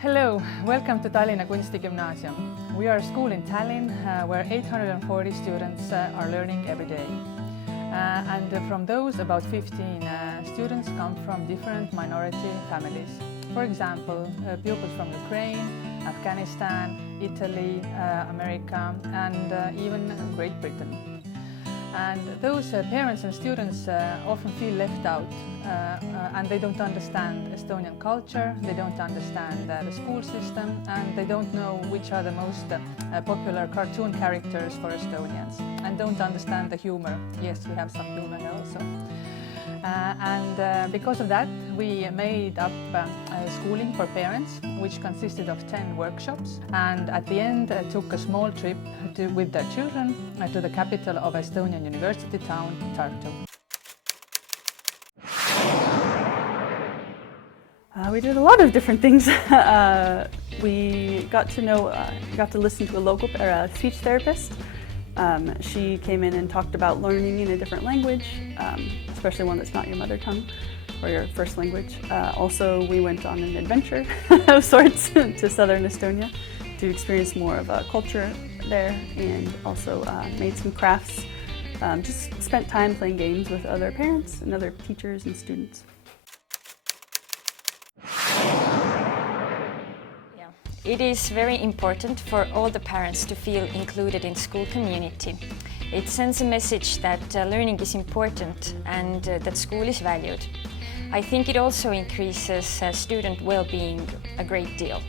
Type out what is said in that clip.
Hello, welcome to Tallinn Art Gymnasium. We are a school in Tallinn where 840 students are learning every day. And from those, about 15 students come from different minority families. For example, pupils from Ukraine, Afghanistan, Italy, America, and even Great Britain. And those parents and students often feel left out and they don't understand Estonian culture, they don't understand the school system, and they don't know which are the most popular cartoon characters for Estonians, and don't understand the humor. Yes, we have some humor here also. Because of that, we made up schooling for parents, which consisted of 10 workshops, and at the end took a small trip with their children to the capital of Estonian university town, Tartu. We did a lot of different things. We got to listen to a speech therapist. She came in and talked about learning in a different language, especially one that's not your mother tongue or your first language. Also, we went on an adventure of sorts to southern Estonia to experience more of a culture there, and also made some crafts. Just spent time playing games with other parents and other teachers and students. It is very important for all the parents to feel included in school community. It sends a message that learning is important and that school is valued. I think it also increases student well-being a great deal.